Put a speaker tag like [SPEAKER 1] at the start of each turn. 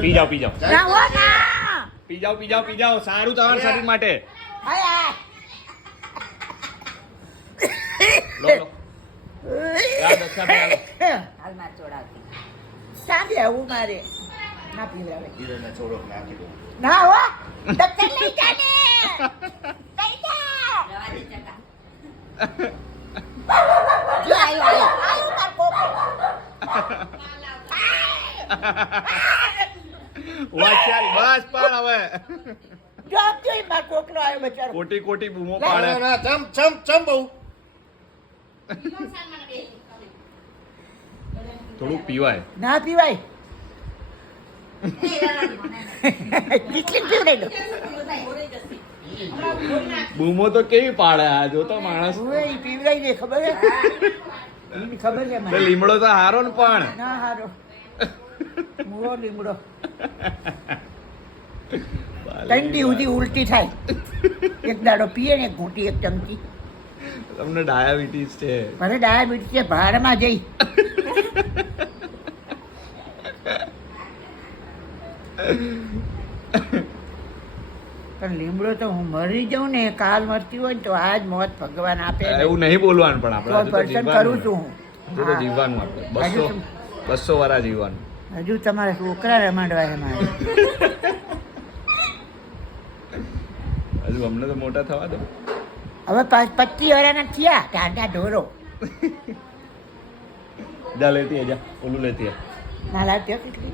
[SPEAKER 1] પી જાઓ પી જાઓ. પી જાઓ પી જાઓ પી જાઓ. સારું તમારા શરીર માટે.
[SPEAKER 2] Ha ha
[SPEAKER 1] લો હોશિયારી બસ પણ હવે.
[SPEAKER 2] જો આમ જોઈ માર કોકલો આયો બચારો.
[SPEAKER 1] કોટી કોટી બૂમો પાડે.
[SPEAKER 3] ના ચમ ચમ ચમ બહુ.
[SPEAKER 1] થોડું પીવાય.
[SPEAKER 2] ના પીવાય. કેટલી પીવડાઈ લો
[SPEAKER 1] બૂમો તો કેવી પાડે આ? જો તો માણસ
[SPEAKER 2] પીવડાઈ દે ખબર ખબર છે
[SPEAKER 1] લીમડો તો હારો ને પણ.
[SPEAKER 2] ના હારો. મૂળો લીમડો ઠંડી સુધી ઉલટી થાય. એક દાડો પીએ ને એક ઘૂંટી એક ચમચી.
[SPEAKER 1] તમને ડાયાબિટીસ છે.
[SPEAKER 2] મને ડાયાબિટીસ છે ભાડમાં જઈ. પણ લીમડો તો હું મરી જાઉં ને કાલ મરતી હોય તો આજ મોત ભગવાન આપે
[SPEAKER 1] એવું નહીં બોલવાનું પણ આપણે.
[SPEAKER 2] તો કરું છું. હા.
[SPEAKER 1] જીવવાનું આપણે. બસો બસો વાળા જીવવાનું.
[SPEAKER 2] હજુ તમારા છોકરા રમાડવા એમાં.
[SPEAKER 1] હજુ અમને તો મોટા થવા દો.
[SPEAKER 2] હવે પાંચ પચીસ વર્ષના થયા ટાંટા ઢોરો.
[SPEAKER 1] જા લેતી જા. ઓલું લેતી
[SPEAKER 2] ના લાવતી કેટલી